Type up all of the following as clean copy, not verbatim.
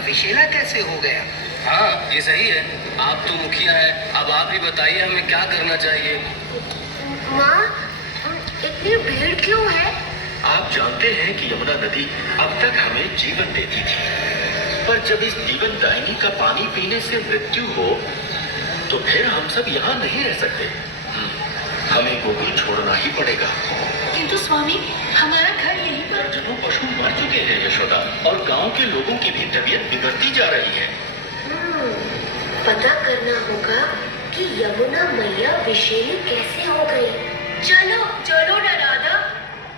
विषैला कैसे हो गया? हाँ, ये सही है। आप तो मुखिया हैं, अब आप ही बताइए हमें क्या करना चाहिए। माँ, इतनी भीड़ क्यों है? आप जानते हैं कि यमुना नदी अब तक हमें जीवन देती थी, पर जब इस जीवनदायिनी का पानी पीने से मृत्यु हो तो फिर हम सब यहाँ नहीं रह सकते। हमें गोकुल छोड़ना ही पड़ेगा। किंतु स्वामी, हमारा घर यहीं पर। दर्जनों पशु मर चुके हैं यशोदा, और गांव के लोगों की भी तबीयत बिगड़ती जा रही है। पता करना होगा कि यमुना मैया विषैली कैसे हो गई। चलो चलो ना राधा,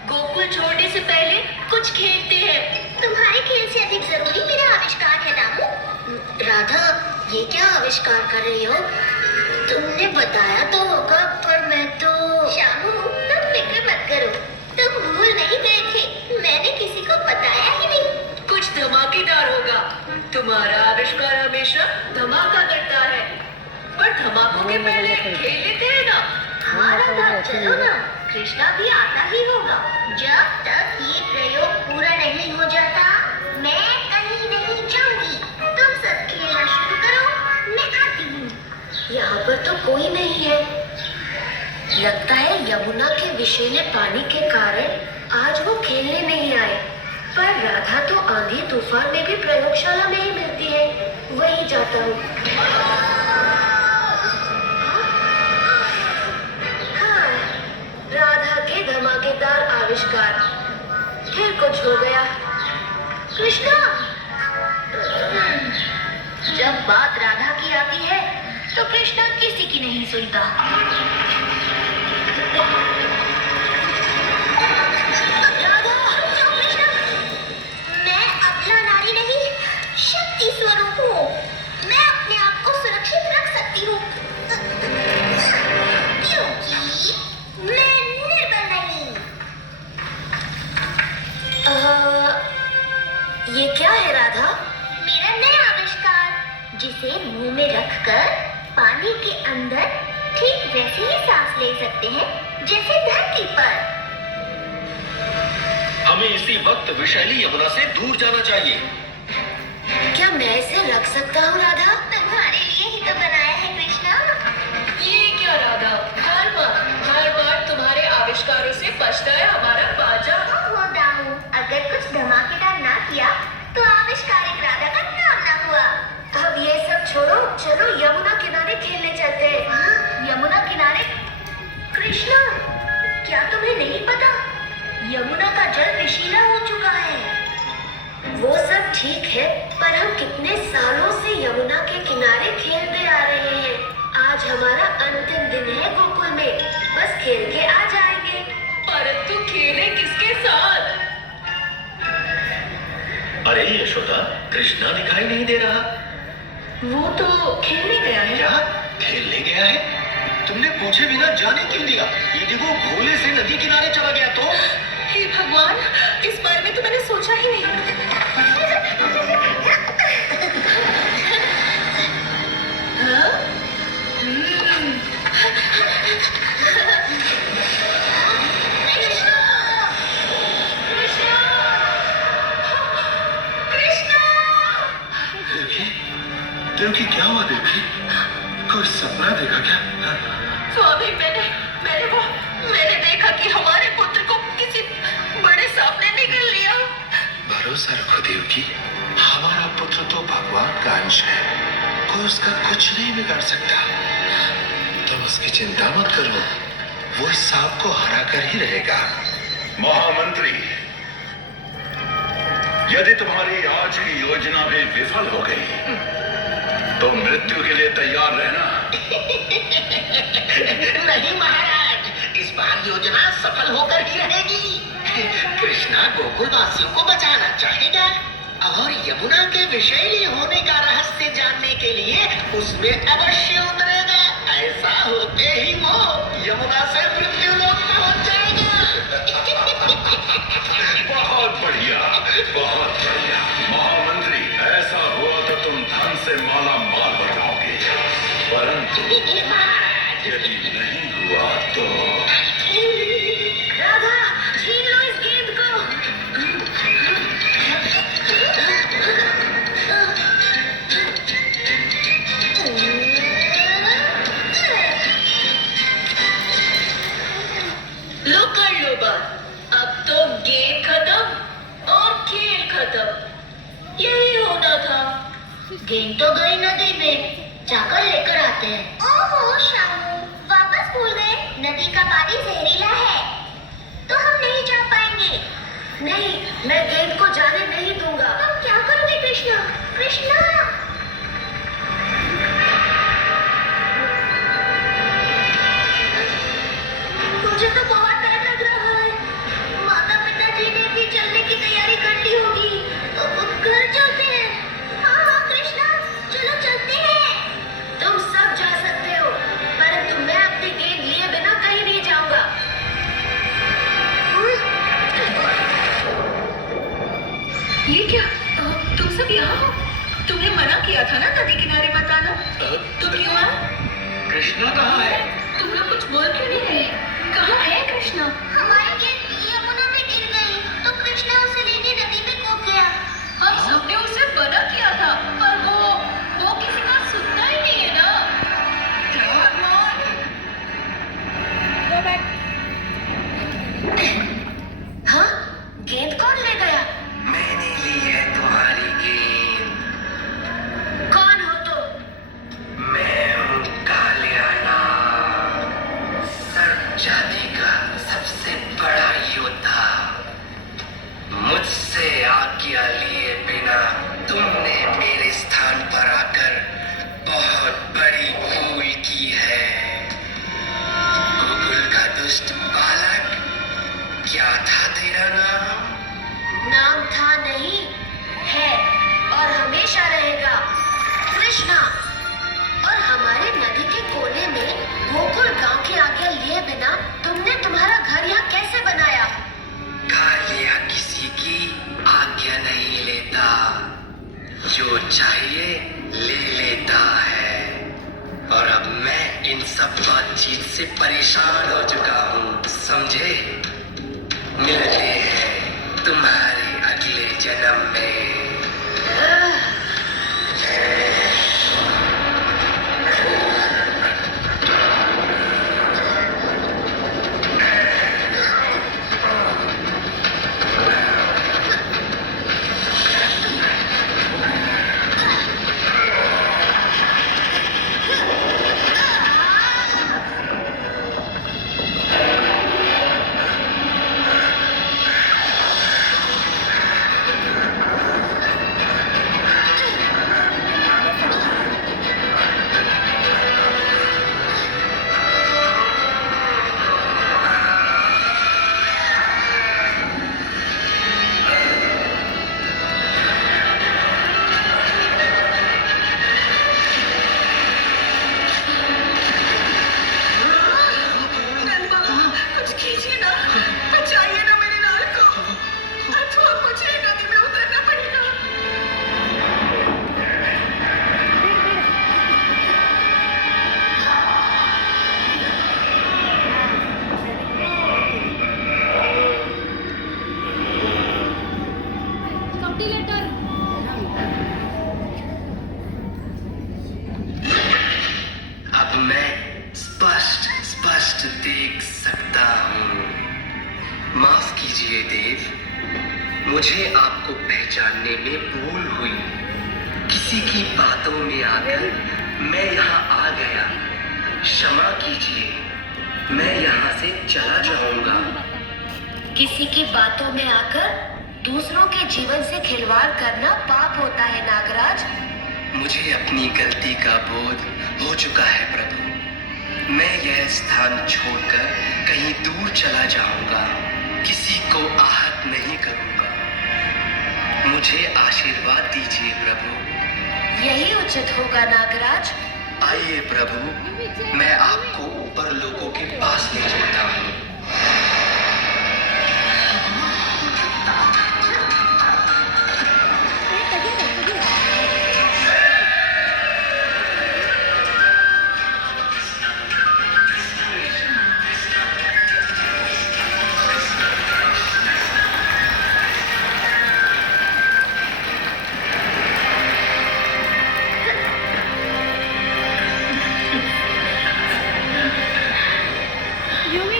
गोकुल छोड़ने से पहले कुछ खेलते हैं। तुम्हारे खेल से अधिक जरूरी मेरा आविष्कार है दामू। राधा, ये क्या आविष्कार कर रही हो? तुमने बताया तो होगा, पर मैं तो। शामू, तुम फिक्र मत करो, तुम भूल नहीं गए थे, मैंने किसी को बताया ही नहीं। कुछ धमाकेदार होगा। तुम्हारा आविष्कार हमेशा धमाका करता है, पर धमाकों के पहले खेल लेते हैं ना। हाँ राधा, चलो ना, कृष्णा भी आता ही होगा। जब तक ये प्रयोग पूरा नहीं हो जाता मैं कहीं नहीं जाऊंगी। तुम सब खेलना शुरू करो, मैं आती हूँ। यहाँ पर तो कोई नहीं है। लगता है यमुना के विषैले पानी के कारण आज वो खेलने नहीं आए। पर राधा तो आंधी तूफान में भी प्रयोगशाला में ही मिलती है, वही जाता हूँ। हाँ, राधा के धमाकेदार आविष्कार। फिर कुछ हो गया। कृष्णा, जब बात राधा की आती है तो कृष्णा किसी की नहीं सुनता। राधा, रुक जाओ कृष्णा। मैं अबला नारी नहीं, शक्ति स्वरूप हूँ। मैं अपने आप को सुरक्षित रख सकती हूँ, क्योंकि मैं निर्बल नहीं। ये क्या है राधा? मेरा नया आविष्कार, जिसे मुंह में रखकर पानी के अंदर ठीक वैसे ही सांस ले सकते हैं जैसे धरती पर। हमें इसी वक्त विषैली यमुना से दूर जाना चाहिए। क्या मैं इसे रख सकता हूँ राधा? तुम्हारे लिए ही तो बनाया है कृष्णा। ये क्या राधा, हर बार तुम्हारे आविष्कारों से बचता है हमारा बाजा। ओहो दामू, अगर कुछ धमाकेदार ना किया तो आविष्कारिक राधा का नाम ना हुआ। अब ये सब छोड़ो, चलो यमुना किनारे खेलने चलते हैं। यमुना किनारे? कृष्णा, क्या तुम्हें नहीं पता, यमुना का जल विषैला हो चुका है। वो सब ठीक है, पर हम कितने सालों से यमुना के किनारे खेलते आ रहे हैं। आज हमारा अंतिम दिन है गोकुल में, बस खेल के आ जाएंगे। परंतु खेले किसके साथ? अरे यशोदा, कृष्णा दिखाई नहीं दे रहा। वो तो खेलने गया है। क्या खेलने गया है? तुमने पूछे बिना जाने क्यों दिया? यदि वो घोड़े से नदी किनारे चला गया तो? हे भगवान, इस बारे में तो मैंने सोचा ही नहीं। हाँ? देवकी, क्या हुआ देवकी? कोई सपना देखा क्या? स्वामी, मैंने देखा कि हमारे पुत्र को किसी बड़े सांप ने निगल लिया। भरोसा रखो देवकी, हमारा पुत्र तो भगवान का अंश है, कोई उसका कुछ नहीं बिगाड़ सकता। तुम उसकी चिंता मत करो, वो इस सांप को हरा कर ही रहेगा। महामंत्री, यदि तुम्हारी आज की योजना भी विफल हो गई तो मृत्यु के लिए तैयार रहना। नहीं महाराज, इस बार योजना सफल होकर ही रहेगी। कृष्णा गोकुल वासियों को बचाना चाहेगा और यमुना के विषैली होने का रहस्य जानने के लिए उसमें अवश्य उतरेगा। ऐसा होते ही वो यमुना से मृत्यु लोक पहुंच जाएगा। बहुत बढ़िया, बहुत बढ़िया। महामंत्री, ऐसा हुआ तो तुम धन से माला माल हो जाओगे, परंतु यदि नहीं हुआ तो। राधा, छीन लो इस गेंद को। गेंद तो गई नदी में, जाकर लेकर आते हैं। ओहो शामू, वापस भूल गए। नदी का पानी जहरीला है, तो हम नहीं जा पाएंगे। नहीं, मैं गेंद को जाने नहीं दूंगा। तुम क्या करोगे कृष्णा? कृष्णा! मुझे तो बहुत डर लग रहा है। माता पिताजी ने भी चलने की तैयारी कर ली होगी। तो घर चलते हैं। हाँ हाँ कृष्णा, चलो चलते हैं। तुम सब जा सकते हो, परंतु मैं अपनी गेंद लिए बिना कहीं नहीं जाऊंगा। ये क्या? तुम सब यहाँ हो? तुमने मना किया था ना नदी किनारे मत आना। तो क्यों आए? कृष्णा कहाँ है? तुम लोग कुछ बोल क्यों नहीं रहे? कहाँ है कृष्णा? हमारी गेंद यमुना में गिर गई, तो कृष्णा उसे लेने नदी में कूद गया। हम सबने उसे मना किया था, पर वो किसी का सुनता ही नहीं है ना। हाँ, गेंद कौन ले गया? मैंने ली है तुम्हारी गेंद। कौन हो तुम? मैं हूँ कालियाना, सर्प जाति का सबसे बड़ा योद्धा। मुझसे आज्ञा लिए बिना तुमने मेरे स्थान पर आकर बहुत बड़ी भूल की है। गोकुल का दुष्ट बालक, क्या था तेरा नाम? नाम था नहीं, है और हमेशा रहेगा कृष्णा। और हमारे नदी के कोने में गोकुल गांव की आज्ञा लिए बिना तुमने तुम्हारा घर यहाँ कैसे बनाया? कालिया किसी की आज्ञा नहीं लेता, जो चाहिए ले लेता है। और अब मैं इन सब बातचीत से परेशान हो चुका हूँ, समझे? मिलते हैं तुम्हारे अगले जन्म में। कुछ कीजिए ना, बचाइए ना मेरे लाल को, अथवा मुझे नदी में उतरना पड़ेगा। अब मैं स्पष्ट स्पष्ट देख सकता हूँ। माफ कीजिए देव, मुझे आपको पहचानने में भूल हुई। किसी की बातों में आकर मैं यहाँ आ गया, क्षमा कीजिए। मैं यहाँ से चला जाऊंगा। किसी की बातों में आकर दूसरों के जीवन से खिलवाड़ करना पाप होता है नागराज। मुझे अपनी गलती का बोध हो चुका है प्रभु। मैं यह स्थान छोड़कर कहीं दूर चला जाऊंगा, किसी को आहत नहीं करूंगा। मुझे आशीर्वाद दीजिए प्रभु। यही उचित होगा नागराज। आइए प्रभु, मैं आपको ऊपर लोगों के पास ले जाता हूँ।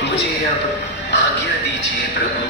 मुझे अब आज्ञा दीजिए प्रभु।